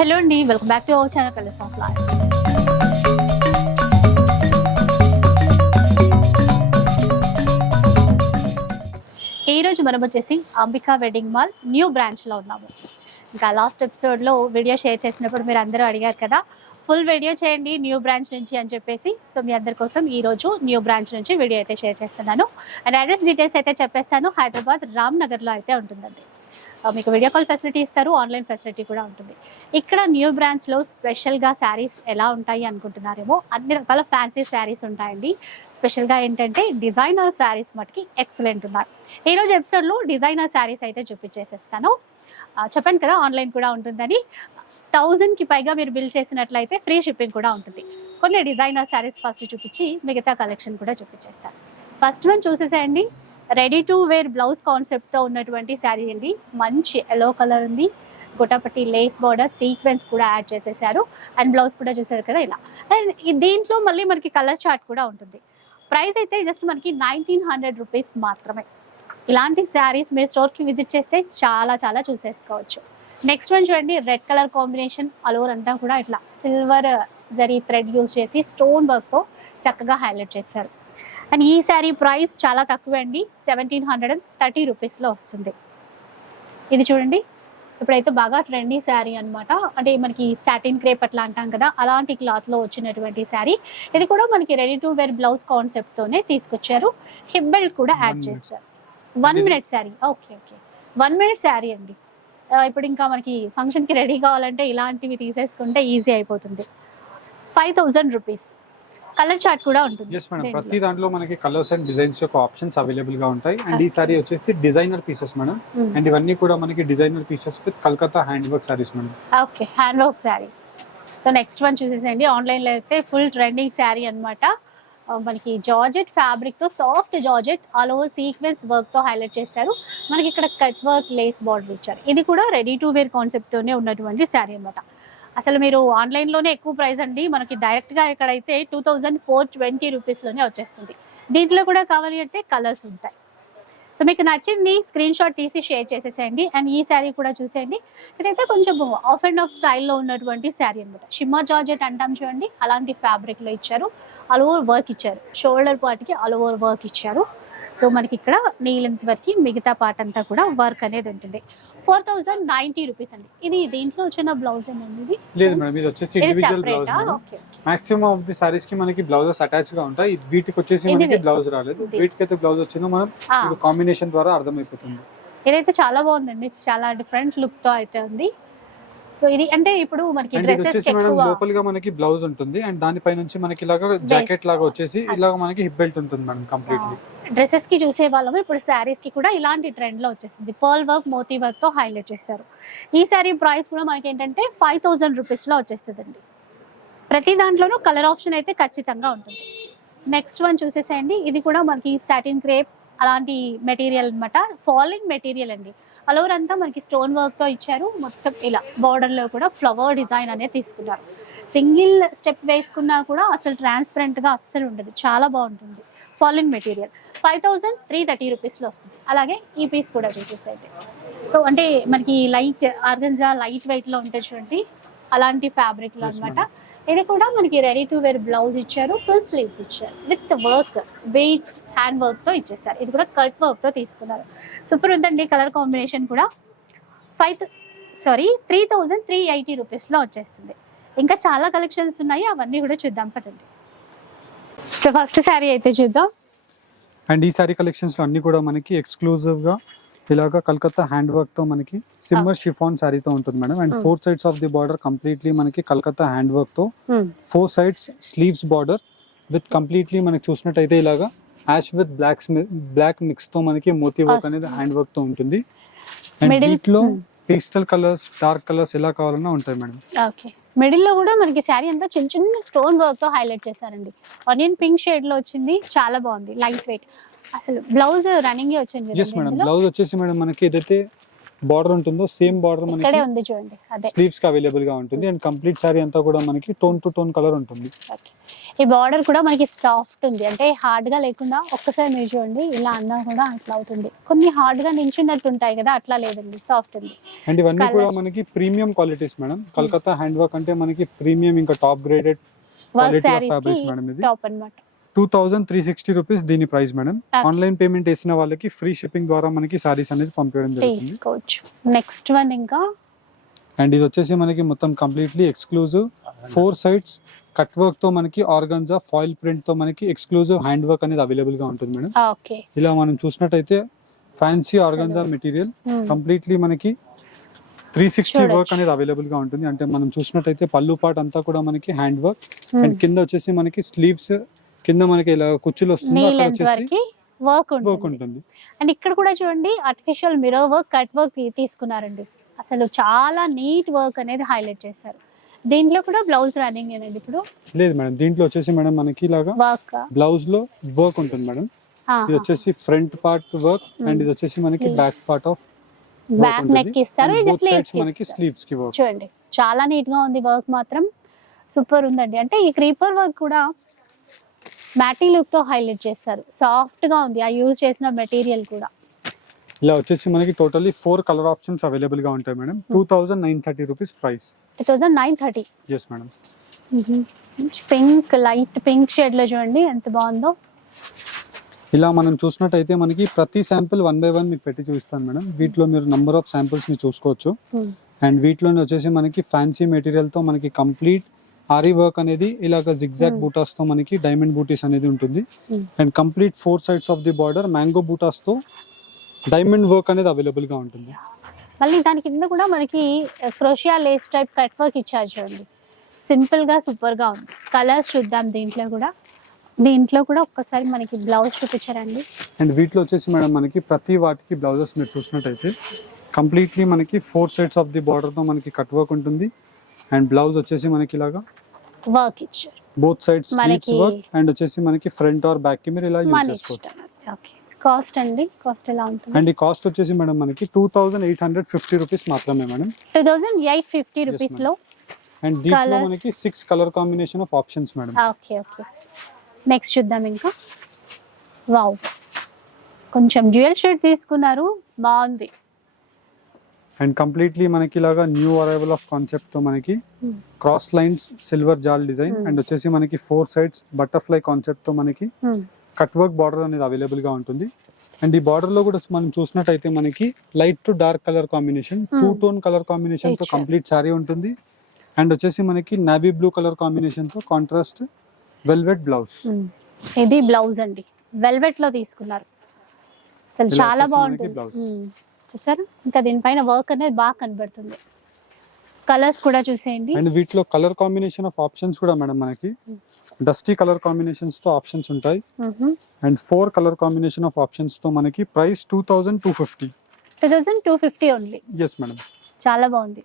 Hello అండి, welcome back to our channel colours of life. ఈరోజు మనం వచ్చేసి అంబికా వెడ్డింగ్ మాల్ న్యూ బ్రాంచ్లో ఉన్నాము. ఇంకా లాస్ట్ ఎపిసోడ్లో వీడియో షేర్ చేసినప్పుడు మీరు అందరూ అడిగారు కదా, ఫుల్ వీడియో చేయండి న్యూ బ్రాంచ్ నుంచి అని చెప్పేసి. సో మీ అందరి కోసం ఈరోజు న్యూ బ్రాంచ్ నుంచి వీడియో అయితే షేర్ చేస్తున్నాను. అండ్ అడ్రస్ డీటెయిల్స్ అయితే చెప్పేస్తాను. హైదరాబాద్ రామ్నగర్లో అయితే ఉంటుందండి. మీకు వీడియో కాల్ ఫెసిలిటీ ఇస్తారు, ఆన్లైన్ ఫెసిలిటీ కూడా ఉంటుంది. ఇక్కడ న్యూ బ్రాంచ్లో స్పెషల్గా శారీస్ ఎలా ఉంటాయి అనుకుంటున్నారేమో, అన్ని రకాల ఫ్యాన్సీ శారీస్ ఉంటాయండి. స్పెషల్గా ఏంటంటే డిజైనర్ శారీస్ మటుకి ఎక్సలెంట్ ఉన్నాయి. ఈరోజు ఎపిసోడ్లో డిజైనర్ శారీస్ అయితే చూపించేసేస్తాను. చెప్పాను కదా ఆన్లైన్ కూడా ఉంటుందని. 1000కి పైగా మీరు బిల్ చేసినట్లయితే ఫ్రీ షిప్పింగ్ కూడా ఉంటుంది. కొన్ని డిజైనర్ శారీస్ ఫస్ట్ చూపించి మిగతా కలెక్షన్ కూడా చూపించేస్తాను. ఫస్ట్ వన్ చూసేసేయండి. రెడీ టు వేర్ బ్లౌజ్ కాన్సెప్ట్తో ఉన్నటువంటి శారీ అండి. మంచి ఎల్లో కలర్ ఉంది, గొటాపట్టి లేస్ బార్డర్, సీక్వెన్స్ కూడా యాడ్ చేసేసారు. అండ్ బ్లౌజ్ కూడా చూసారు కదా ఇలా. అండ్ దీంట్లో మళ్ళీ మనకి కలర్ చార్ట్ కూడా ఉంటుంది. ప్రైస్ అయితే జస్ట్ మనకి 1900 రూపీస్ మాత్రమే. ఇలాంటి శారీస్ మీరు స్టోర్కి విజిట్ చేస్తే చాలా చాలా చూసేసుకోవచ్చు. నెక్స్ట్ వన్ చూడండి, రెడ్ కలర్ కాంబినేషన్, అలోవర్ అంతా కూడా ఇట్లా సిల్వర్ జరీ థ్రెడ్ యూజ్ చేసి స్టోన్ వర్క్తో చక్కగా హైలైట్ చేశారు. అండ్ ఈ శారీ ప్రైస్ చాలా తక్కువ అండి, 1730 రూపీస్లో వస్తుంది. ఇది చూడండి, ఇప్పుడైతే బాగా ట్రెండీ శారీ అనమాట. అంటే మనకి సాటిన్ క్రేప్ అట్లా అంటాం కదా, అలాంటి క్లాత్లో వచ్చినటువంటి శారీ. ఇది కూడా మనకి రెడీ టు వేర్ బ్లౌజ్ కాన్సెప్ట్తోనే తీసుకొచ్చారు. హిప్ బెల్ట్ కూడా యాడ్ చేశారు. 1 minute sari. Okay 1 minute sari అండి. ఇప్పుడు ఇంకా మనకి ఫంక్షన్కి రెడీ కావాలంటే ఇలాంటివి తీసేసుకుంటే ఈజీ అయిపోతుంది. 5000 రూపీస్. కలర్ చార్ట్ కూడా ఉంటుంది. yes మేడం, ప్రతి దాంట్లో మనకి కలర్స్ అండ్ డిజైన్స్ యొక్క ఆప్షన్స్ అవైలబుల్ గా ఉంటాయి. అండ్ ఈ సారీ వచ్చేసి డిజైనర్ పీసెస్ మేడం. అండ్ ఇవన్నీ కూడా మనకి designer pieces with Calcutta hand work sarees madam. Okay, hand work sarees. So next one చూసేసండి. ఆన్లైన్ లో అయితే ఫుల్ ట్రెండింగ్ శారీ అన్నమాట. మనకి జార్జెట్ ఫ్యాబ్రిక్ తో, soft georgette all over sequence work తో హైలైట్ చేశారు. మనకి ఇక్కడ కట్ వర్క్ లేస్ బార్డర్ ఇచ్చారు. ఇది కూడా రెడీ టు వేర్ కాన్సెప్ట్ తోనే ఉన్నటువంటి శారీ అన్నమాట. అసలు మీరు ఆన్లైన్లోనే ఎక్కువ ప్రైస్ అండి. మనకి డైరెక్ట్గా ఇక్కడైతే 2420 రూపీస్లోనే వచ్చేస్తుంది. దీంట్లో కూడా కావాలి అంటే కలర్స్ ఉంటాయి. సో మీకు నచ్చింది స్క్రీన్ షాట్ తీసి షేర్ చేసేసేయండి. అండ్ ఈ శారీ కూడా చూసేయండి. ఇదైతే కొంచెం ఆఫ్ అండ్ ఆఫ్ స్టైల్లో ఉన్నటువంటి శారీ అనమాట. షిమ్మర్ జార్జెట్ అంటాం చూడండి, అలాంటి ఫ్యాబ్రిక్లో ఇచ్చారు. ఆల్ ఓవర్ వర్క్ ఇచ్చారు. షోల్డర్ పార్ట్కి ఆల్ ఓవర్ వర్క్ ఇచ్చారు. సో మనకి ఇక్కడ నీ లెంత్ వరకు మిగతా పార్ట్ అంతా కూడా వర్క్ అనేది ఉంటుంది. 4090 రూపీస్ అండి. ఇది దీంట్లో వచ్చిన బ్లౌజ్ అండి. లేదు మేడం, ఇది వచ్చేసి individual blouse. Maximum of the saris కి మనకి బ్లౌజెస్ అటాచ్ గా ఉంటాయి. వీటికి వచ్చేసి మనకి బ్లౌజ్ రాలేదు. వీటికి అయితే బ్లౌజ్ వచ్చిందో మనం కాంబినేషన్ ద్వారా అర్థమైపోతుంది. ఇదైతే చాలా బాగుందండి, చాలా డిఫరెంట్ లుక్ తో అయితే ఉంది. సో ఇది అంటే ఇప్పుడు మనకి డ్రెస్సెస్ లోపల మనకి బ్లౌజ్ ఉంటుంది. అండ్ దానిపై నుంచి మనకి ఇలాగా జాకెట్ లాగా వచ్చేసి ఇలాగా మనకి హిప్ బెల్ట్ ఉంటుంది మేడం. కంప్లీట్లీ డ్రెస్సెస్ కి చూసే వాళ్ళము ఇప్పుడు శారీస్ కి కూడా ఇలాంటి ట్రెండ్ లో వచ్చేసింది. పర్ల్ వర్క్, మోతీ వర్క్ తో హైలైట్ చేశారు. ఈ శారీ ప్రైస్ కూడా మనకి ఏంటంటే 5000 రూపీస్ లో వచ్చేస్తుందండి. ప్రతి దాంట్లోనూ కలర్ ఆప్షన్ అయితే ఖచ్చితంగా ఉంటుంది. నెక్స్ట్ వన్ చూసేసేయండి. ఇది కూడా మనకి సాటిన్ క్రేప్ అలాంటి మెటీరియల్ అనమాట. ఫాలింగ్ మెటీరియల్ అండి. అలవర్ అంతా మనకి స్టోన్ వర్క్ తో ఇచ్చారు. మొత్తం ఇలా బార్డర్ లో కూడా ఫ్లవర్ డిజైన్ అనేది తీసుకున్నారు. సింగిల్ స్టెప్ వేసుకున్నా కూడా అసలు ట్రాన్స్పరెంట్ గా అస్సలు ఉండదు, చాలా బాగుంటుంది. ఫాలింగ్ మెటీరియల్ 5330 రూపీస్లో వస్తుంది. అలాగే ఈ పీస్ కూడా చూసేసైతే సో అంటే మనకి లైట్ ఆర్గన్జా లైట్ వెయిట్ లో ఉంటుంది చూడండి, అలాంటి ఫ్యాబ్రిక్ లో అనమాట. ఇది కూడా మనకి రెడీ టు వేర్ బ్లౌజ్ ఇచ్చారు. ఫుల్ స్లీవ్స్ ఇచ్చారు with work, beads, hand work తో ఇచ్చేసారు. ఇది కూడా కట్ వర్క్ తో తీసుకున్నారు. సూపర్ ఉందండి. కలర్ కాంబినేషన్ కూడా 3380 రూపీస్లో వచ్చేస్తుంది. ఇంకా చాలా కలెక్షన్స్ ఉన్నాయి, అవన్నీ కూడా చూద్దాం పదండి. సో ఫస్ట్ శారీ అయితే చూద్దాం. అండ్ ఈ శారీ కలెక్షన్స్ లో అన్ని కూడా మనకి ఎక్స్క్లూజివ్ గా ఇలాగా కల్కత్తా హ్యాండ్ వర్క్ తో మనకి సిమ్మర్ షిఫాన్ శారీతో ఉంటుంది madam. And 4 sides of the border completely మనకి కల్కత్తా హ్యాండ్ వర్క్ తో, 4 sides sleeves border with completely మనకి చూసినట్టయితే ఇలాగా యాష్ విత్ బ్లాక్ మిక్స్ తో మనకి మోతీ వర్క్ అనేది హ్యాండ్ వర్క్ తో ఉంటుంది. అండ్ వీటిలో పేస్టల్ కలర్స్, డార్క్ కలర్స్ ఎలా కావాలన్నా ఉంటాయి మేడం. ఓకే, మిడిల్ లో కూడా మనకి శారీ అంతా చిన్న చిన్న స్టోన్ వర్క్ తో హైలైట్ చేశారండి. ఆనియన్ పింక్ షేడ్ లో వచ్చింది, చాలా బాగుంది, లైట్ వెయిట్. అసలు బ్లౌజ్ రన్నింగ్ వచ్చింది. yes మేడం, బ్లౌజ్ వచ్చేసి మేడం మనకి ఏదైతే బార్డర్ ఉంటుందో సేమ్ బార్డర్ ఇక్కడే మనకి ఉంది చూడండి, అదే స్లీవ్స్ కి అవైలబుల్ గా ఉంటుంది. అండ్ కంప్లీట్ సారీ అంతా కూడా మనకి టోన్ టు టోన్ కలర్ ఉంటుంది. ఓకే. ఈ బార్డర్ కూడా మనకి సాఫ్ట్ ఉంది, అంటే హార్డ్ గా లేకుండా ఒక్కసారి మీరు చూడండి ఇలా అన్నా కూడా అట్లా అవుతుంది. కొన్ని హార్డ్ గా నించున్నట్టు ఉంటాయి కదా, అట్లా లేదండి, సాఫ్ట్ ఉంది. అండ్ ఇవన్నీ కూడా Colours. మనకి premium qualities madam. Calcutta hand work అంటే మనకి ప్రీమియం ఇంకా top graded work quality of saris కి ఫ్యాబ్రిక్స్ మేడం. ఇది టాప్ అన్నమాట. 2360 రూపీస్ దీని price madam. Okay. Online payment చేసిన వాళ్ళకి ఫ్రీ షిప్పింగ్ ద్వారా మనకి సారీస్ అనేది పంపించడం జరుగుతుంది. తీసుకోవచ్చు. నెక్స్ట్ వన్ ఇంకా అండ్ ఇది వచ్చేసి మనకి మొత్తం completely exclusive 4 sides cut work తో మనకి ఆర్గన్జా ఫాయిల్ ప్రింట్ తో మనకి ఎక్స్క్లూజివ్ హ్యాండ్ వర్క్ అనేది అవైలబుల్ గా ఉంటుంది మేడం. ఓకే. ఇలా మనం చూసినట్టయితే ఫ్యాన్సీ ఆర్గన్జా మెటీరియల్ కంప్లీట్లీ మనకి 360 చూడొచ్చు. వర్క్ అనేది అవైలబుల్ గా ఉంటుంది. అంటే మనం చూసినట్టయితే పళ్ళు పార్ట్ అంతా కూడా మనకి హ్యాండ్ వర్క్ అండ్ కింద వచ్చేసి మనకి స్లీవ్స్ కింద మనకి ఇలా కుచ్చులు వస్తుంది, నీ అక్కడ లెంత్ వచ్చేసి వరకు వర్క్ వర్క్ ఉంటుంది. ఉంటుంది. అండ్ ఇక్కడ కూడా చూడండి artificial mirror work, cut work తీసుకున్నారండి. అసలు చాలా నీట్ వర్క్ అనేది హైలైట్ చేశారు. దీంట్లో కూడా బ్లౌజ్ రన్నింగ్ ఏనండి ఇప్పుడు? లేదు మేడం, దీంట్లో వచ్చేసి మేడం మనకి ఇలాగా వర్క్ బ్లౌజ్ లో వర్క్ ఉంటుంది మేడం. ఇది వచ్చేసి ఫ్రంట్ పార్ట్ వర్క్ అండ్ ఇది వచ్చేసి మనకి back part of back neck ఇస్తారు, ఇది స్లీవ్స్ మనకి స్లీవ్స్ కి వర్క్. చూడండి చాలా నీట్ గా ఉంది, వర్క్ మాత్రం సూపర్ ఉందండి. అంటే ఈ క్రీపర్ వర్క్ కూడా మ్యాటీ లుక్ తో హైలైట్ చేస్తారు, సాఫ్ట్ గా ఉంది ఆ యూజ్ చేసిన మెటీరియల్ కూడా. ఇలా వచ్చేసి మనకి టోటల్లీ 4 కలర్ ఆప్షన్స్ అవైలబుల్ గా ఉంటాయి madam. 2930 rupees price. 2930. Yes madam. Pink, light pink shade లో చూడండి ఎంత బాగుందో. ఇలా మనం చూసినట్టయితే మనకి ప్రతి శాంపిల్ 1 by 1 మీకు పెట్టి చూపిస్తాను మేడం. వీటిలో మీరు నంబర్ ఆఫ్ శాంపిల్స్ ని చూసుకోవచ్చు. అండ్ వీటిలోనే వచ్చేసి మనకి ఫ్యాన్సీ మెటీరియల్ తో మనకి కంప్లీట్ ఆరీ వర్క్ అనేది ఇలాగ జిగ్జాగ్ బూటాస్ తో మనకి డైమండ్ బూటీస్ అనేది ఉంటుంది. And complete 4 sides of the border mango buttas తో డైమండ్ వర్క్ అనేది అవైలబుల్ గా ఉంటుంది. మళ్ళీ దాని కింద కూడా మనకి క్రోషియా లేస్ టైప్ కట్ వర్క్ ఇచ్చారు చూడండి, సింపుల్ గా సూపర్ గా ఉంది. కలర్స్ చూద్దాం దీంట్లో కూడా ఒక్కసారి మనకి బ్లౌజ్ చూపించారండి. అండ్ వీటిలో వచ్చేసి మేడం మనకి ప్రతి వాటికి బ్లౌజెస్ మీరు చూసినట్టయితే కంప్లీట్లీ మనకి 4 సైడ్స్ ఆఫ్ ది బార్డర్ తో మనకి కట్ వర్క్ ఉంటుంది. అండ్ బ్లౌజ్ వచ్చేసి మనకి ఇలాగా వర్క్ ఇచ్చారు, both sides sleeves work and వచ్చేసి మనకి ఫ్రంట్ ఆర్ బ్యాక్ కి మీరు ఇలా యూజ్ చేసుకోవచ్చు. ఓకే. కాస్ట్ అండి, కాస్ట్ ఎలా ఉంటుంది? అండ్ ఈ కాస్ట్ వచ్చేసి మేడం మనకి 2850 రూపీస్ మాత్రమే మేడం. 2850 రూపీస్ లో. అండ్ దీంట్లో Colours. మనకి 6 colour combination of options madam. Okay. Next చూద్దాం ఇంకా. వావ్, కొంచెం డ్యూయల్ షేడ్ తీసుకున్నారు, బాగుంది. అండ్ కంప్లీట్లీ మనకి ఇలాగా న్యూ అరైవల్ ఆఫ్ కాన్సెప్ట్ తో మనకి క్రాస్ లైన్స్ సిల్వర్ జాల్ డిజైన్ అండ్ వచ్చేసి మనకి 4 సైడ్స్ బటర్ఫ్లై కాన్సెప్ట్ తో మనకి కట్ వర్క్ బార్డర్ అనేది అవైలబుల్ గా ఉంటుంది. అండ్ ఈ బార్డర్ లో కూడా మనం చూసినట్టయితే మనకి light to dark colour combination 2 tone colour combination తో కంప్లీట్ సారీ ఉంటుంది. అండ్ వచ్చేసి మనకి నావీ బ్లూ కలర్ కాంబినేషన్ తో కాంట్రాస్ట్ వెల్వెట్ బ్లౌజ్. ఇది బ్లౌజ్ అండి, వెల్వెట్ లో తీసుకున్నారు, అసలు ఇలా చాలా వచ్చేసి మనకి బాగుంటుంది. blouse. చూసారు, ఇంకా దీనిపైన వర్క్ అనేది బాగా కనబడుతుంది. కలర్స్ కూడా చూసేయండి. అండ్ వీటిలో కలర్ కాంబినేషన్ ఆఫ్ ఆప్షన్స్ కూడా మేడం మనకి డస్టీ కలర్ కాంబినేషన్స్ తో ఆప్షన్స్ ఉంటాయి. And 4 colour combination of options తో మనకి ప్రైస్ 2250. 2250 ఓన్లీ. Yes madam. చాలా బాగుంది.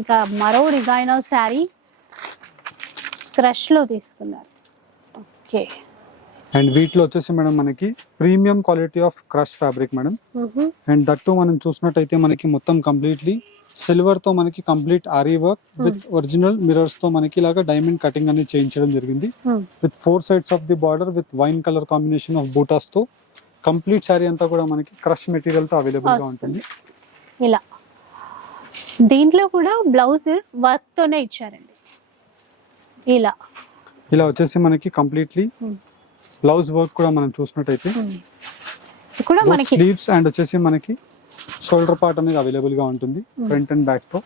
ఇంకా మరో డిజైనర్ శారీ క్రష్ లో తీసుకున్నారు. ఓకే. అండ్ వీటిలో వచ్చేసి మేడం మనకి premium quality of crush fabric madam. And that మనం చూసినట్టయితే మనకి మొత్తం కంప్లీట్లీ సిల్వర్ తో మనకి complete ary work with original mirrors తో మనకి ఇలాగా డైమండ్ కటింగ్ అనేది చేయించడం జరిగింది. With 4 sides of the border with wine colour combination of buttas తో కంప్లీట్ శారీ అంతా కూడా మనకి క్రష్ మెటీరియల్ తో అవైలబుల్ గా ఉంటుంది. ఇలా దీంట్లో కూడా బ్లౌజ్ వర్క్ తోనే ఇచ్చారండి. ఇలా వచ్చేసి మనకి కంప్లీట్లీ బ్లౌజ్ వర్క్ కూడా మనం చూసినట్టయితే కూడా మనకి స్లీవ్స్ అండ్ వచ్చేసి మనకి షోల్డర్ పార్ట్ అనేది అవైలబుల్ గా ఉంటుంది ఫ్రంట్ అండ్ బ్యాక్ తో.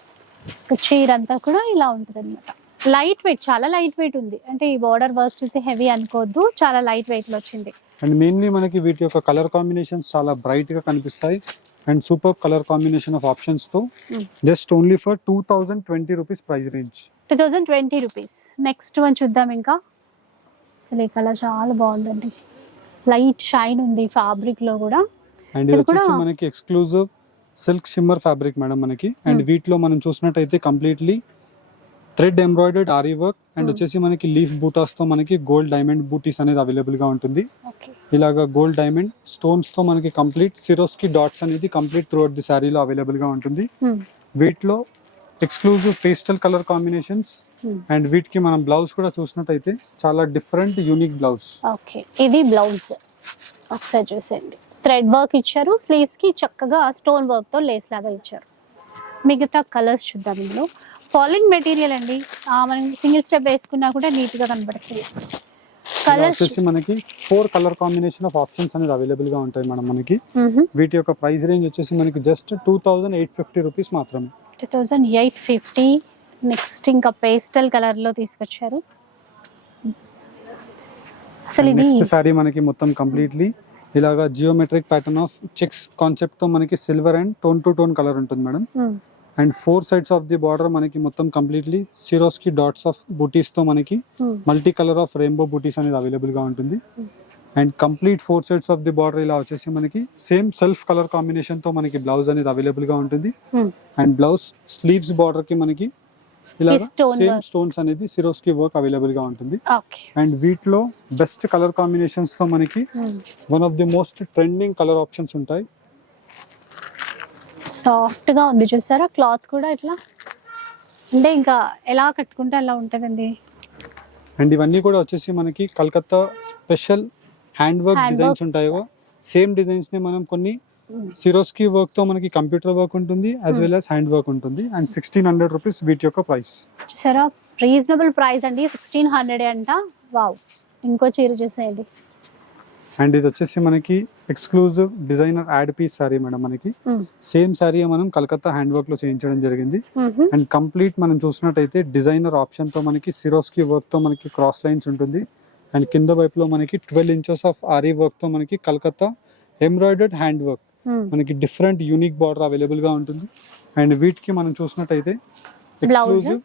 చీర అంతా కూడా ఇలా ఉంటుంది అనమాట. లైట్ వెయిట్, చాలా లైట్ వెయిట్ ఉంది. అంటే ఈ బార్డర్ వర్క్ చూసి హెవీ అనుకోవద్దు, చాలా లైట్ వెయిట్ లో వచ్చింది. అండ్ మెయిన్లీ మనకి వీటి యొక్క కలర్ కాంబినేషన్స్ చాలా బ్రైట్ గా కనిపిస్తాయి. And super colour combination of options తో just only for 2020 rupees price range. 2020 rupees. Next one చూద్దాం ఇంకా. అసలు ఈ కలర్ చాలా బాగుందండి, లైట్ షైన్ ఉంది ఫ్యాబ్రిక్ లో కూడా. అండ్ ఇది వచ్చేసి మనకి exclusive silk shimmer fabric madam మనకి. అండ్ వీటిలో మనం చూసినట్టయితే completely thread embroidered ary work and వచ్చేసి మనకి లీఫ్ బూటాస్ తో మనకి గోల్డ్ డైమండ్ బూటీస్ అనేది అవైలబుల్ గా ఉంటుంది. ఓకే. ఇలాగా గోల్డ్ డైమండ్ స్టోన్స్ తో మనకి కంప్లీట్ సిరోస్కి డాట్స్ అనేది కంప్లీట్ త్రూ అవుట్ ది శారీలో అవైలబుల్ గా ఉంటుంది. వీటిలో exclusive pastel colour combinations and వీటికి మనం బ్లౌజ్ కూడా చూసినట్టయితే చాలా డిఫరెంట్ యూనిక్ బ్లౌజ్. ఓకే, ఇది బ్లౌజ్ ఒకసారి చూసేయండి. థ్రెడ్ వర్క్ ఇచ్చారు, స్లీవ్స్ కి చక్కగా స్టోన్ వర్క్ తో లేస్ లాగా ఇచ్చారు. మిగతా కలర్స్ చూద్దాం. ఇందులో ఫాలింగ్ మెటీరియల్ అండి, మనం సింగిల్ స్టెప్ వేసుకున్నా కూడా నీట్ గా కనబడుతుంది. కలర్స్ వచ్చేసి మనకి 4 కలర్ కాంబినేషన్ ఆఫ్ ఆప్షన్స్ అనేది అవైలబుల్ గా ఉంటాయి మేడం మనకి. వీటి యొక్క ప్రైస్ రేంజ్ వచ్చేసి మనకి జస్ట్ 2850 రూపీస్ మాత్రమే. 2850. నెక్స్ట్ ఇంకా పేస్టల్ కలర్ లో తీసుకొచ్చారు. అసలు ఇది నెక్స్ట్ సారీ మనకి మొత్తం కంప్లీట్లీ ఇలాగా geometric pattern of checks concept తో మనకి silver and tone to tone colour ఉంటుంది madam. And 4 sides of the border మనకి మొత్తం కంప్లీట్లీ సిరోస్కి డాట్స్ ఆఫ్ బూటీస్ తో మనకి మల్టీ కలర్ ఆఫ్ రెయిన్బో బూటీస్ అనేది అవైలబుల్ గా ఉంటుంది. And complete 4 sides of the border ఇలా వచ్చేసి మనకి సేమ్ సెల్ఫ్ కలర్ కాంబినేషన్ తో మనకి బ్లౌజ్ అనేది అవైలబుల్ గా ఉంటుంది. అండ్ బ్లౌజ్ స్లీవ్స్ బార్డర్ కి మనకి ఇలా సేమ్ స్టోన్స్ అనేది సిరోస్కి వర్క్ అవైలబుల్ గా ఉంటుంది. అండ్ వీటిలో బెస్ట్ కలర్ కాంబినేషన్స్ తో మనకి one of the most trending colour options ఉంటాయి. సాఫ్ట్ గా ఉంది చూసారా, క్లాత్ కూడా ఇట్లా అంటే ఇంకా ఎలా కట్టుకుంటే అలా ఉంటదండి. అండ్ ఇవన్నీ కూడా వచ్చేసి మనకి Calcutta special hand work designs ఉంటాయో సేమ్ డిజైన్స్ ని మనం కొన్ని సిరోస్కి వర్క్ తో మనకి కంప్యూటర్ వర్క్ ఉంటుంది as well as hand work ఉంటుంది. అండ్ 1600 రూపీస్ వీటి యొక్క ప్రైస్. చూసారా, రీజనబుల్ ప్రైస్ అండి, 1600 అంట. వావ్, ఇంకో చీర చూసేయండి. అండ్ ఇది వచ్చేసి మనకి exclusive designer add piece sari madam మనకి. సేమ్ సారీ మనం కలకత్తా హ్యాండ్ వర్క్ లో చేయించడం జరిగింది. అండ్ కంప్లీట్ మనం చూసినట్టయితే డిజైనర్ ఆప్షన్ తో మనకి సిరోస్కి వర్క్ తో మనకి క్రాస్ లైన్స్ ఉంటుంది. అండ్ కింద వైపులో మనకి 12 ఇంచెస్ ఆఫ్ ఆరీ వర్క్ తో మనకి కలకత్తా ఎంబ్రాయిడర్డ్ హ్యాండ్ వర్క్ మనకి డిఫరెంట్ యూనిక్ బార్డర్ అవైలబుల్ గా ఉంటుంది. అండ్ వీటికి మనం చూసినట్టయితే ఎక్స్క్లూజివ్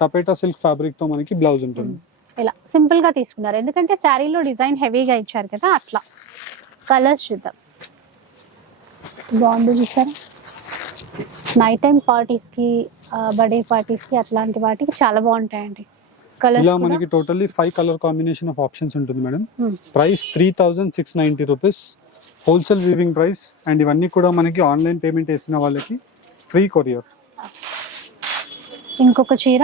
టపేటా సిల్క్ ఫ్యాబ్రిక్ తో మనకి బ్లౌజ్ ఉంటుంది. ఇలా సింపుల్ గా తీసుకున్నారు ఎందుకంటే శారీలో డిజైన్ హెవీగా ఇచ్చారు కదా అట్లా. కలర్స్ చూద్దాం. బాగుంది చూసారా, నైట్ టైం పార్టీస్ కి బర్త్డే పార్టీస్ కి అట్లాంటి వాటికి చాలా బాగుంటాయండి. కలర్స్ ఇలా మనకి totally 5 colour combination of options ఉంటుంది madam. Price 3690 rupees wholesale weaving price. And ఇవన్నీ కూడా మనకి ఆన్లైన్ పేమెంట్ చేసిన వాళ్ళకి ఫ్రీ కొరియర్. ఇంకొక చీర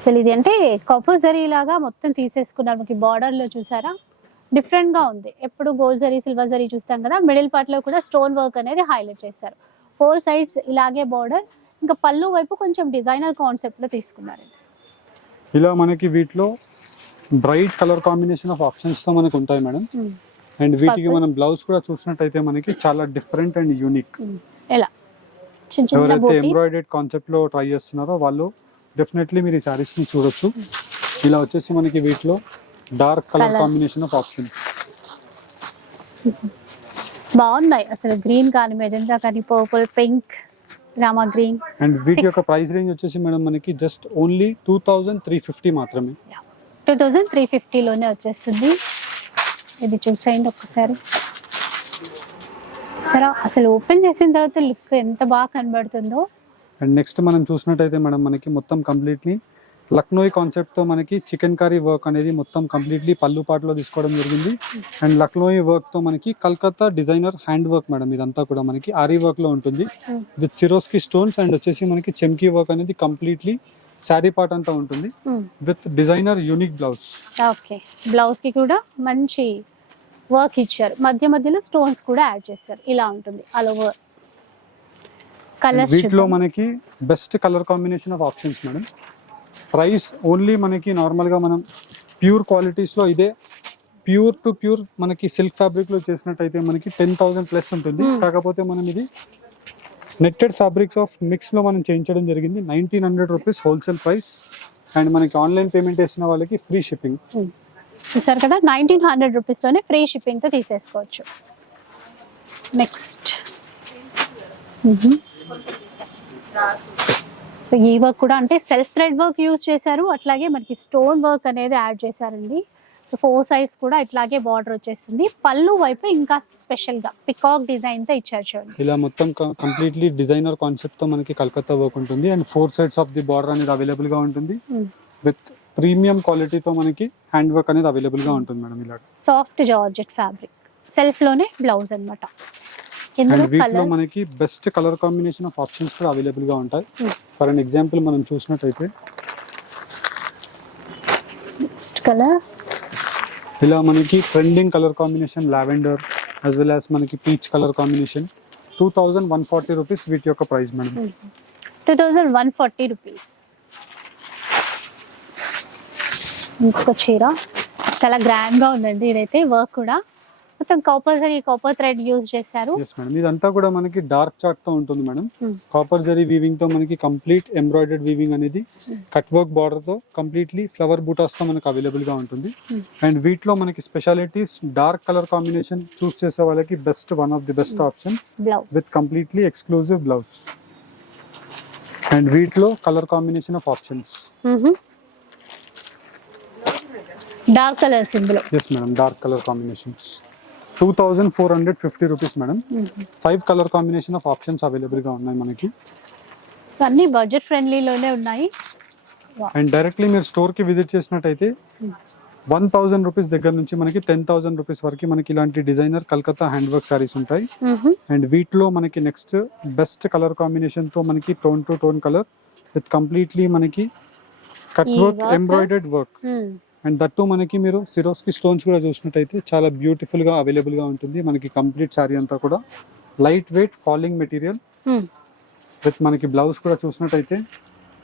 అసలు ఇది అంటే కాపర్ జరీ లాగా మొత్తం తీసేసుకున్నారు. మనకి బార్డర్ లో చూసారా డిఫరెంట్ గా ఉంది. ఎప్పుడు గోల్డ్ జరీ సిల్వర్ జరీ చూస్తాం కదా, మిడిల్ పార్ట్ లో కూడా స్టోన్ వర్క్ అనేది హైలైట్ చేశారు. 4 సైడ్స్ ఇలాగే బార్డర్, ఇంకా పళ్ళు వైపు కొంచెం డిజైనర్ కాన్సెప్ట్ లో తీసుకున్నారు. ఇలా మనకి వీటిలో bright colour combination of options తో మనకు ఉంటాయి మేడం. అండ్ వీటికి మనం బ్లౌజ్ కూడా చూసినట్టయితే మనకి చాలా డిఫరెంట్ అండ్ యూనిక్. ఎలా చిన్న చిన్న ఎవరైతే ఎంబ్రాయిడర్డ్ కాన్సెప్ట్ లో ట్రై చేస్తున్నారో వాళ్ళు డెఫినెట్లీ మీరు ఈ సారీస్ ని చూడొచ్చు. ఇలా వచ్చేసి మనకి వీటిలో dark colour combination of options బాగున్నాయి. అసలు గ్రీన్ కానీ మెజెంటా కానీ purple pink Rama green. And వీటి యొక్క ప్రైస్ రేంజ్ వచ్చేసి మేడం మనకి జస్ట్ ఓన్లీ 2350 మాత్రమే. 2350 లోనే వచ్చేస్తుంది. ఇది చూసేయండి ఒక్కసారి. సరే అసలు ఓపెన్ చేసిన తర్వాత లుక్ ఎంత బాగా కనబడుతుందో. అండ్ నెక్స్ట్ మనం చూసినట్టయితే మేడం మనకి మొత్తం కంప్లీట్లీ లక్నోయి కాన్సెప్ట్ తో మనకి చికెన్ కర్రీ వర్క్ అనేది మొత్తం కంప్లీట్లీ పళ్ళు పాటలో తీసుకోవడం జరిగింది. అండ్ లక్నోయి వర్క్ తో మనకి Calcutta designer hand work madam ఇదంతా కూడా మనకి ఆరీ వర్క్ లో ఉంటుంది విత్ సిరోస్కి స్టోన్స్. అండ్ వచ్చేసి మనకి చెమ్కీ వర్క్ అనేది కంప్లీట్లీ శారీ పార్ట్ అంతా ఉంటుంది with designer unique blouse. Okay, blouse కి కూడా మంచి వర్క్ ఇచ్చారు, మధ్య మధ్యలో స్టోన్స్ కూడా యాడ్ చేశారు. ఇలా ఉంటుంది ఆల్ ఓవర్. కలర్స్ వీటిలో మనకి best colour combination of options madam. Price only మనకి నార్మల్ గా మనం ప్యూర్ క్వాలిటీస్ లో ఇదే ప్యూర్ టు ప్యూర్ మనకి సిల్క్ ఫ్యాబ్రిక్ లో చేసినట్టయితే మనకి 10,000 ప్లస్ ఉంటుంది. కాకపోతే మనం ఇది నెట్టెడ్ ఫ్యాబ్రిక్స్ ఆఫ్ మిక్స్ లో మనం చేయించడం జరిగింది. 1900 రూపీస్ హోల్సేల్ ప్రైస్. అండ్ మనకి ఆన్లైన్ పేమెంట్ చేసిన వాళ్ళకి ఫ్రీ షిప్పింగ్. చూసారు కదా, 1900 రూపీస్ లోనే ఫ్రీ షిప్పింగ్ తో తీసేసుకోవచ్చు. నెక్స్ట్ సో ఈ వర్క్ కూడా అంటే సెల్ఫ్ థ్రెడ్ వర్క్ యూజ్ చేశారు, అట్లాగే మనకి స్టోన్ వర్క్ అనేది యాడ్ చేశారండి. సో 4 సైడ్స్ కూడా ఇట్లాగే బార్డర్ వచ్చేస్తుంది. పళ్ళు వైపు ఇంకా స్పెషల్ గా పికాక్ డిజైన్ తో ఇచ్చారు చూడండి. ఇలా మొత్తం కంప్లీట్లీ డిజైనర్ కాన్సెప్ట్ తో మనకి కలకత్తా వర్క్ ఉంటుంది and 4 sides of the border అనేది అవైలబుల్ గా ఉంటుంది. విత్ ప్రీమియం క్వాలిటీతో మనకి హ్యాండ్ వర్క్ అనేది అవైలబుల్ గా ఉంటుంది మేడం. ఇలా సాఫ్ట్ జార్జెట్ ఫ్యాబ్రిక్, సెల్ఫ్ లోనే బ్లౌజ్ అన్నమాట. అండ్ వీటిలో మనకి best colour combination of options కూడా అవైలబుల్ గా ఉంటాయి. ఫర్ అన్ ఎగ్జాంపుల్ మనం చూసినట్టయితే నెక్స్ట్ కలర్ ఇలా మనకి trending colour combination lavender as well as మనకి పీచ్ కలర్ కాంబినేషన్ 2140 రూపీస్ వీటి యొక్క ప్రైస్ మేడం. 2140 రూపీస్. ఇంకొక చీర చాలా గ్రాండ్ గా ఉందండి. ఇదైతే వర్క్ కూడా మొత్తం కాపర్ థ్రెడ్ యూజ్ చేశారు. ఎస్ మేడం, ఇదంతా కూడా మనకి డార్క్ చార్ట్ తో ఉంటుంది మేడం. కాపర్ జరీ వీవింగ్ తో మనకి కంప్లీట్ ఎంబ్రాయిడర్డ్ వీవింగ్ అనేది కట్ వర్క్ బార్డర్ తో కంప్లీట్లీ ఫ్లవర్ బూటాస్ తో మనకి అవైలబుల్ గా ఉంటుంది. అండ్ వీటిలో మనకి specialities dark colour combination choose చేసే వాళ్ళకి best one of the best option with completely exclusive blouse. And వీటిలో colour combination of options dark colours ఇందులో. Yes madam, dark colour combinations 2450 rupees madam. 5 colour combination of options available గా ఉన్నాయి మనకి. అన్ని budget ఫ్రెండ్లీలోనే ఉన్నాయి. అండ్ డైరెక్ట్లీ మీరు store కి విజిట్ చేసినట్టయితే 1000 రూపీస్ దగ్గర నుంచి మనకి 10,000 రూపీస్ వరకు మనకి ఇలాంటి designer Calcutta hand work saris ఉంటాయి. అండ్ వీటిలో మనకి నెక్స్ట్ బెస్ట్ కలర్ కాంబినేషన్ తో మనకి tone to tone colour with completely మనకి cut work embroidered work. And that మనకి మీరు సిరోస్కి స్టోన్స్ కూడా చూసినట్టయితే చాలా బ్యూటిఫుల్ గా అవైలబుల్ గా ఉంటుంది. మనకి కంప్లీట్ సారీ అంతా కూడా light weight falling material with మనకి బ్లౌజ్ కూడా చూసినట్టయితే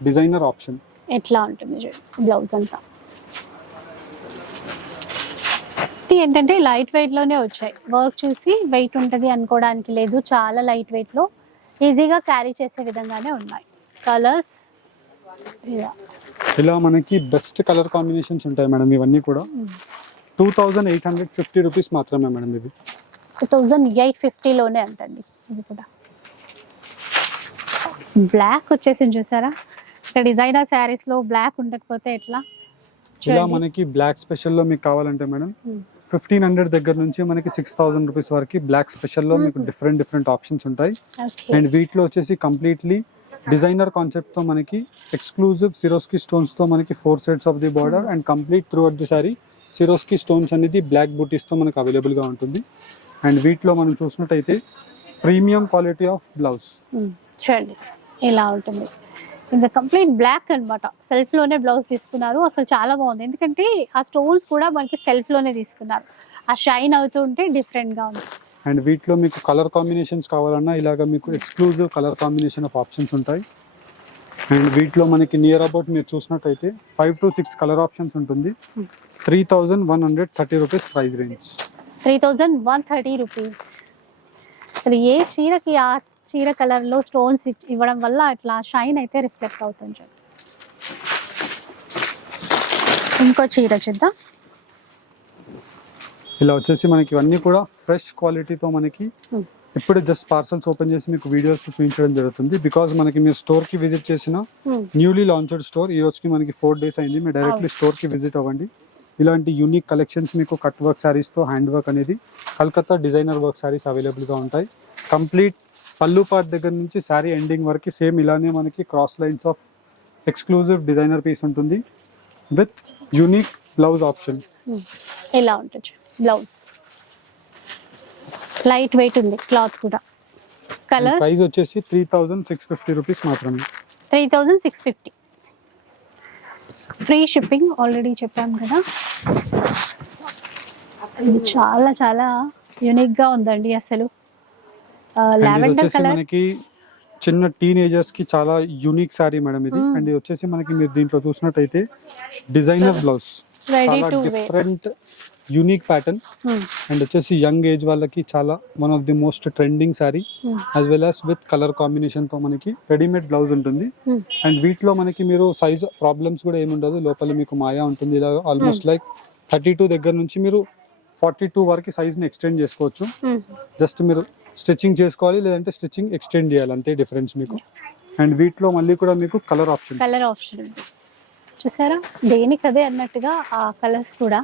డిజైనర్ ఆప్షన్. ఎట్లా ఉంటుంది బ్లౌజ్ అంతా ఏంటంటే లైట్ వెయిట్ లోనే వచ్చాయి. వర్క్ చూసి వెయిట్ ఉంటుంది అనుకోవడానికి లేదు. చాలా లైట్ వెయిట్ లో ఈజీగా క్యారీ చేసే విధంగానే ఉన్నాయి. కలర్స్ ఇలా మనకి బెస్ట్ కలర్ కాంబినేషన్స్ ఉంటాయి మేడం. ఇవన్నీ కూడా 2850 రూపీస్ మాత్రమే మేడం. ఇవి 2850 లోనే అంటండి. ఇది కూడా బ్లాక్ వచ్చేసి చూసారా, ఇక్కడ డిజైనర్ శారీస్ లో బ్లాక్ ఉండకపోతే ఎట్లా. ఇలా మనకి బ్లాక్ స్పెషల్ లో మీకు కావాలంటే మేడం 1500 దగ్గర నుంచి మనకి 6000 రూపీస్ వరకు బ్లాక్ స్పెషల్ లో మీకు డిఫరెంట్ ఆప్షన్స్ ఉంటాయి. అండ్ వీటిలో వచ్చేసి కంప్లీట్లీ డిజైనర్ కాన్సెప్ట్ తో మనకి ఎక్స్క్లూజివ్ సిరోస్కి స్టోన్స్ తో మనకి 4 sides of the border and complete through out the sorry Swarovski stones అనేది బ్లాక్ బూటీస్ తో మనకి అవైలబుల్ గా ఉంటుంది. అండ్ వీటిలో మనం చూసినట్టయితే ప్రీమియం క్వాలిటీ ఆఫ్ బ్లౌజ్ చూడండి ఇలా ఉంటుంది. ఇది కంప్లీట్ బ్లాక్ అన్నమాట. సెల్ఫ్ లోనే బ్లౌజ్ తీసుకున్నారు. అసలు చాలా బాగుంది, ఎందుకంటే ఆ స్టోన్స్ కూడా మనకి సెల్ఫ్ లోనే తీసుకున్నారు. ఆ షైన్ అవుతూ ఉంటే డిఫరెంట్ గా ఉంది. అండ్ వీటిలో మీకు కలర్ కాంబినేషన్స్ కావాలన్నా ఇలాగ మీకు exclusive colour combination of options ఉంటాయి. అండ్ వీటిలో మనకి నియర్ అబౌట్ మీరు చూసినట్టయితే 5 to 6 కలర్ ఆప్షన్స్ ఉంటుంది. 3130 రూపీస్ ప్రైస్ రేంజ్. 3130 రూపీస్. అసలు ఏ చీరకి ఆ చీర కలర్ లో స్టోన్స్ ఇవ్వడం వల్ల అట్లా షైన్ అయితే రిఫ్లెక్ట్ అవుతుంది. ఇంకో చీర చూద్దాం. ఇలా వచ్చేసి మనకి ఇవన్నీ కూడా ఫ్రెష్ క్వాలిటీతో మనకి ఇప్పుడే జస్ట్ పార్సల్స్ ఓపెన్ చేసి మీకు వీడియోస్ చూపించడం జరుగుతుంది. బికాస్ మనకి మీరు స్టోర్ కి విజిట్ చేసిన న్యూలీ లాంచ్డ్ స్టోర్ ఈ రోజుకి మనకి 4 days అయింది. మీరు డైరెక్ట్లీ స్టోర్ కి విజిట్ అవ్వండి. ఇలాంటి యూనిక్ కలెక్షన్స్ మీకు కట్ వర్క్ శారీస్ తో హ్యాండ్ వర్క్ అనేది Calcutta designer work saris available గా ఉంటాయి. కంప్లీట్ పళ్ళు పార్ట్ దగ్గర నుంచి శారీ ఎండింగ్ వరకు సేమ్ ఇలానే మనకి cross lines of exclusive designer piece ఉంటుంది విత్ యూనిక్ బ్లౌజ్ ఆప్షన్. ఇలా ఉంటుంది బ్లౌజ్. లైట్ వెయిట్ ఉంది క్లాత్ కూడా. కలర్ ప్రైస్ వచ్చేసి 3650 రూపీస్ మాత్రమే. 3650. ఫ్రీ షిప్పింగ్ ఆల్రెడీ చెప్పాం కదా. ఇది చాలా చాలా యూనిక్ గా ఉందండి అసలు. లావెండర్ కలర్ మనకి చిన్న టీనేజర్స్ కి చాలా యూనిక్ సారీ మేడం ఇది. అండ్ ఇది వచ్చేసి మనకి మీరు దీంట్లో చూసినట్టయితే డిజైనర్ బ్లౌజ్, చాలా డిఫరెంట్ యూనిక్ ప్యాటర్న్. అండ్ వచ్చేసి యంగ్ ఏజ్ వాళ్ళకి చాలా one of the most trending sorry as well as with colour combination తో మనకి రెడీమేడ్ బ్లౌజ్ ఉంటుంది. అండ్ వీటిలో మనకి మీరు సైజ్ ప్రాబ్లమ్స్ కూడా ఏమి ఉండదు. లోపల మీకు మాయా ఉంటుంది. ఇలా ఆల్మోస్ట్ లైక్ 32 దగ్గర నుంచి మీరు 42 వరకు సైజ్ ని ఎక్స్టెండ్ చేసుకోవచ్చు. జస్ట్ మీరు స్టిచ్చింగ్ చేసుకోవాలి, లేదంటే స్టిచ్చింగ్ ఎక్స్టెండ్ చేయాలి, అంతే డిఫరెన్స్ మీకు. అండ్ వీటిలో మళ్ళీ కూడా మీకు కలర్ ఆప్షన్ చూసారా, దేనికి అదే అన్నట్టుగా ఆ కలర్స్ కూడా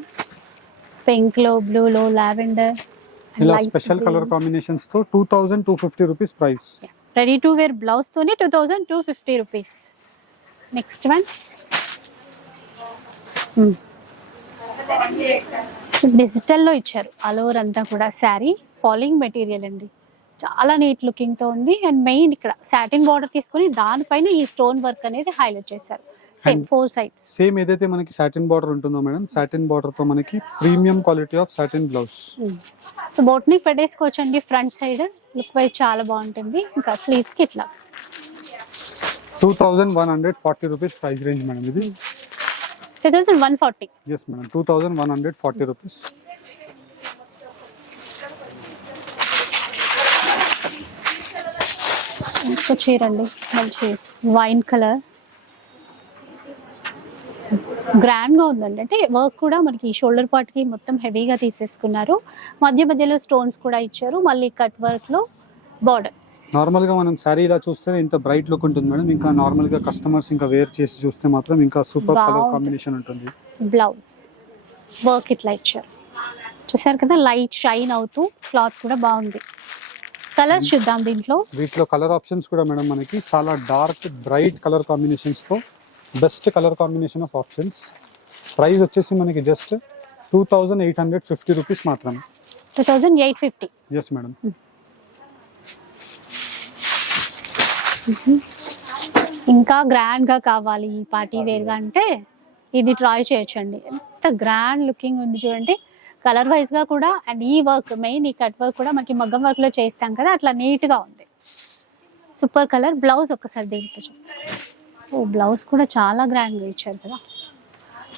పింక్ లో, బ్లూ లో, లావెండర్, ఇలా స్పెషల్ కలర్ కాంబినేషన్స్ తో 2250 rupees price. Ready to wear blouse తోనే 2250 రూపీస్. నెక్స్ట్ వన్ డిజిటల్లో ఇచ్చారు ఆల్ ఓవర్ అంతా కూడా. శారీ ఫాలింగ్ మెటీరియల్ అండి, చాలా నీట్ లుకింగ్ తో ఉంది. అండ్ మెయిన్ ఇక్కడ సాటిన్ బార్డర్ తీసుకొని దానిపైన ఈ స్టోన్ వర్క్ అనేది హైలైట్ చేశారు. Same 4 sides. సేమ్ ఏదైతే మనకి సాటిన్ బార్డర్ ఉంటుందో మేడం, సాటిన్ బార్డర్ తో మనకి premium quality of satin blouse. So బోట్ని పెట్టేసుకోవచ్చండి, ఫ్రంట్ సైడ్ లుక్ వైజ్ చాలా బాగుంటుంది. ఇంకా స్లీవ్స్ కి ఇట్లా 2140 రూపీస్ ప్రైస్ రేంజ్ మేడం ఇది. 2140. Yes madam, 2140 rupees. ఇంకో చీర అండి, మంచి వైన్ కలర్, గ్రాండ్ గా ఉందండి. అంటే వర్క్ కూడా మనకి షోల్డర్ పార్ట్ కి మొత్తం హెవీగా తీసేసుకున్నారు. మధ్య మధ్యలో స్టోన్స్ కూడా ఇచ్చారు. మళ్ళీ కట్ వర్క్ లో బార్డర్. నార్మల్ గా మనం శారీ ఇలా చూస్తే ఇంత బ్రైట్ లుక్ ఉంటుంది మేడం. ఇంకా నార్మల్ గా కస్టమర్స్ ఇంకా వేర్ చేసి చూస్తే మాత్రం ఇంకా సూపర్ కలర్ కాంబినేషన్ ఉంటుంది. బ్లౌజ్ వర్క్ ఇట్లా ఇచ్చారు, చూసారు కదా, లైట్ షైన్ అవుతూ క్లాత్ కూడా బాగుంది. కలర్స్ చూద్దాం దీంట్లో. వీటిలో కలర్ ఆప్షన్స్ కూడా మేడం మనకి చాలా డార్క్ బ్రైట్ కలర్ కాంబినేషన్స్ తో best colour combination of options. Price వచ్చేసి మనకి జస్ట్ 2850 రూపీస్ మాత్రమే. 2850. Yes madam. ఇంకా గ్రాండ్ గా కావాలి పార్టీ వేర్ గా అంటే ఇది ట్రై చేయొచ్చండి. ఎంత గ్రాండ్ లుకింగ్ ఉంది చూడండి, కలర్ వైజ్ గా కూడా. అండ్ ఈ వర్క్ మెయిన్ ఈ కట్ వర్క్ కూడా మనకి మగ్గం వర్క్ లో చేస్తాం కదా, అట్లా నీట్ గా ఉంది. Super colour. బ్లౌజ్ ఒక్కసారి దీంట్లో ఓ బ్లౌజ్ కూడా చాలా గ్రాండ్ గా ఇచ్చారు కదా.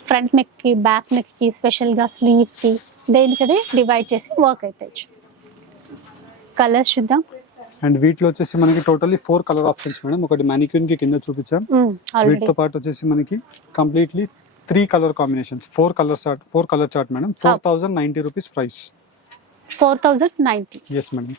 ఫ్రంట్ నెక్ కి, బ్యాక్ నెక్ కి, స్పెషల్ గా స్లీవ్స్ కి దేనికదే డివైడ్ చేసి వర్క్ అయితే ఇచ్చారు. కలర్స్ చూద్దాం. అండ్ వీటిలో వచ్చేసి మనకి టోటల్లీ 4 కలర్ ఆప్షన్స్ మేడం. ఒకటి మ్యానిక్యూన్ కి కింద చూపించాం. వీటితో పాటు వచ్చేసి మనకి completely 3 colour combinations, 4 colour chart madam. 4090 rupees price. 4090. Yes madam.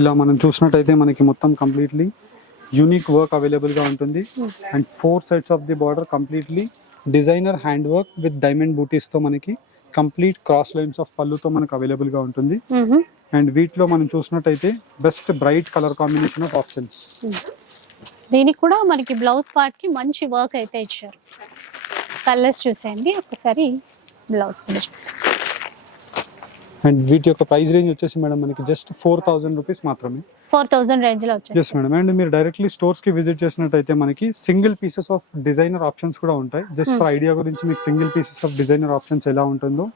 ఇలా మనం చూసినట్టయితే మనకి మొత్తం కంప్లీట్లీ యూనిక్ వర్క్ అవైలబుల్ గా ఉంటుంది. And 4 sides of the border completely designer hand work with diamond బూటీస్ తో మనకి కంప్లీట్ క్రాస్ లైన్స్ ఆఫ్ పళ్ళుతో మనకు అవైలబుల్ గా ఉంటుంది. అండ్ వీటిలో మనం చూసినట్టయితే best bright colour combination of options. దీనికి కూడా మనకి బ్లౌజ్ పార్ట్ కి మంచి వర్క్ అయితే ఇచ్చారు. కలర్స్ చూసేయండి ఒకసారి. బ్లౌజ్ కూడా అండ్ వీటి యొక్క ప్రైస్ రేంజ్ వచ్చేసి మేడం మనకి జస్ట్ 4000 రూపీస్ మాత్రమే. 4000 రేంజ్ లో వచ్చేసి. Yes madam. అండ్ మీరు డైరెక్ట్లీ స్టోర్స్ కి విజిట్ చేసినట్టయితే మనకి single pieces of designer options కూడా ఉంటాయి. జస్ట్ ఫర్ ఐడియా గురించి మీకు single pieces of designer options ఎలా ఉంటుందో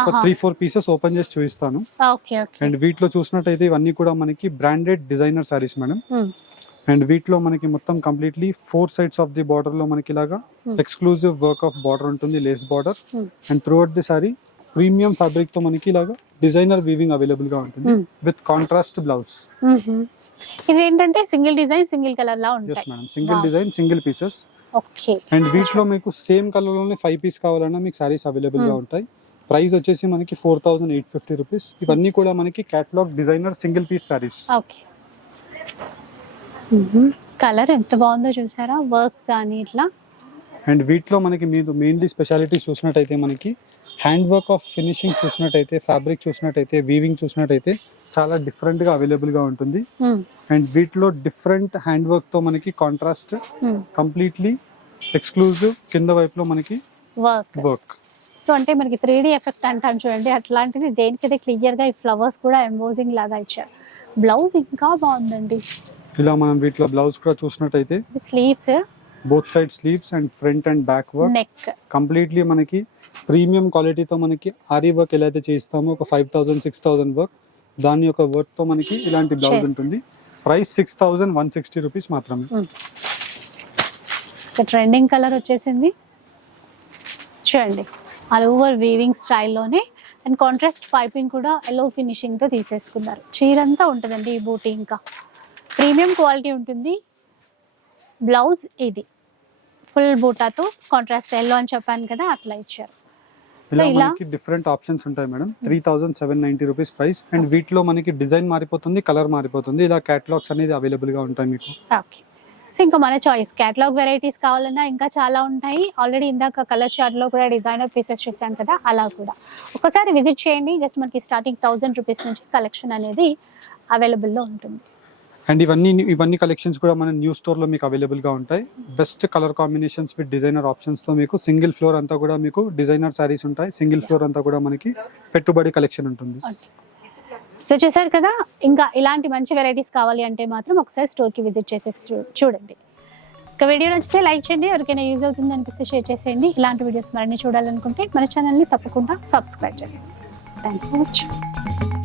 ఒక 3-4 పీసెస్ ఓపెన్ చేసి చూపిస్తాను. Okay okay. అండ్ వీటిలో చూసినట్టయితే ఇవన్నీ కూడా మనకి branded designer saris madam. And వీటిలో మనకి మొత్తం completely 4 sides of the border లో మనకి ఇలాగా ఎక్స్క్లూజివ్ వర్క్ ఆఫ్ బార్డర్ ఉంటుంది, lace border. And through out the sorry premium fabric తో మనకి ఇలాగా డిజైనర్ వీవింగ్ అవైలబుల్ గా ఉంటుంది విత్ కాంట్రాస్ట్ బ్లౌజ్. ఇవి ఏంటంటే సింగిల్ డిజైన్ సింగిల్ కలర్ లా ఉంటాయి. yes madam, single design single pieces. Okay. And వీటిలో మీకు సేమ్ కలర్ లోనే 5 పీస్ కావాలన్నా మీకు సారీస్ అవైలబుల్ గా ఉంటాయి. ప్రైస్ వచ్చేసి మనకి 4850 రూపీస్. ఇవన్నీ కూడా మనకి catalogue designer single piece saris. Okay. Colour ఎంత బాగుందో చూసారా, వర్క్ కానీ ఇట్లా. అండ్ వీటిలో మనకి మీరు మెయిన్లీ స్పెషాలిటీస్ చూసినట్టయితే మనకి హ్యాండ్ వర్క్ ఆఫ్ ఫినిషింగ్ చూసినట్టయితే, ఫ్యాబ్రిక్ చూసినట్టయితే, వీవింగ్ చూసినట్టయితే చాలా డిఫరెంట్ గా అవైలబుల్ గా ఉంటుంది. అండ్ వీటిలో డిఫరెంట్ హ్యాండ్ వర్క్ తో మనకి కాంట్రాస్ట్ కంప్లీట్లీ ఎక్స్క్లూజివ్ కింద వైపులో మనకి వర్క్. సో అంటే మనకి 3D ఎఫెక్ట్ అంటాం చూడండి, అట్లాంటిది దేనికైతే క్లియర్ గా ఈ ఫ్లవర్స్ కూడా ఎంబోజింగ్ లాగా ఇచ్చారు. బ్లౌజ్ ఇంకా బాగుందండి. ఇలా మనం వీటిలో బ్లౌజ్ కూడా చూసినట్టయితే sleeves, both side sleeves and front and back work, neck completely మనకి ప్రీమియం క్వాలిటీతో మనకి ఆరీ వర్క్ ఎలా అయితే చేస్తామో ఒక 5000-6000 వర్క్, దాని యొక్క వర్క్ తో మనకి ఇలాంటి బ్లౌజ్ ఉంటుంది. ప్రైస్ 6160 రూపీస్ మాత్రమే. ట్రెండింగ్ కలర్ వచ్చేసింది చూడండి, ఆల్ ఓవర్ వీవింగ్ స్టైల్లోనే. అండ్ కాంట్రాస్ట్ పైపింగ్ కూడా ఎల్లో ఫినిషింగ్ తో తీసేసుకున్నారు. చీరంతా ఉంటుందండి ఈ బూటీ, ఇంకా ప్రీమియం క్వాలిటీ ఉంటుంది. బ్లౌజ్ ఇది ఫుల్ బూటాతో కాంట్రాస్ట్ ఎల్లో అని చెప్పాను కదా, అట్లా ఇచ్చారు. ఇలా ఇలా మనకి డిఫరెంట్ ఆప్షన్స్ ఉంటాయి మేడం. 3790 rupees price. అండ్ వీటిలో మనకి డిజైన్ మారిపోతుంది, కలర్ మారిపోతుంది. ఇలా క్యాటలాగ్స్ అనేది అవైలబుల్ గా ఉంటాయి మీకు. ఓకే. సో ఇంకా మన చాయిస్ క్యాటలాగ్ వెరైటీస్ కావాలన్నా ఇంకా చాలా ఉంటాయి. ఆల్రెడీ ఇందాక కలర్ చార్ట్ లో కూడా డిజైనర్ పీసెస్ చూసాం కదా, అలా కూడా ఒకసారి విజిట్ చేయండి. జస్ట్ మనకి స్టార్టింగ్ 1000 రూపీస్ నుంచి కలెక్షన్ అనేది అవైలబుల్ లో ఉంటుంది. అండ్ ఇవన్నీ కలెక్షన్స్ కూడా మన న్యూ స్టోర్ లో మీకు అవైలబుల్ గా ఉంటాయి. Best colour combinations with designer options తో మీకు సింగిల్ ఫ్లోర్ అంతా కూడా మీకు డిజైనర్ సారీస్ ఉంటాయి. సింగిల్ ఫ్లోర్ అంతా కూడా మనకి పెట్టుబడి కలెక్షన్ ఉంటుంది. సో చూసారు కదా, ఇంకా ఇలాంటి మంచి వెరైటీస్ కావాలి అంటే మాత్రం ఒకసారి స్టోర్ కి విజిట్ చేసేసి చూడండి. ఒక వీడియో నచ్చితే లైక్ చేయండి, ఎవరికైనా యూజ్ అవుతుంది అనిపిస్తే షేర్ చేసేయండి. ఇలాంటి వీడియోస్ మరిన్ని చూడాలనుకుంటే మన ఛానల్ని తప్పకుండా సబ్స్క్రైబ్ చేసుకోండి. Thanks for watching.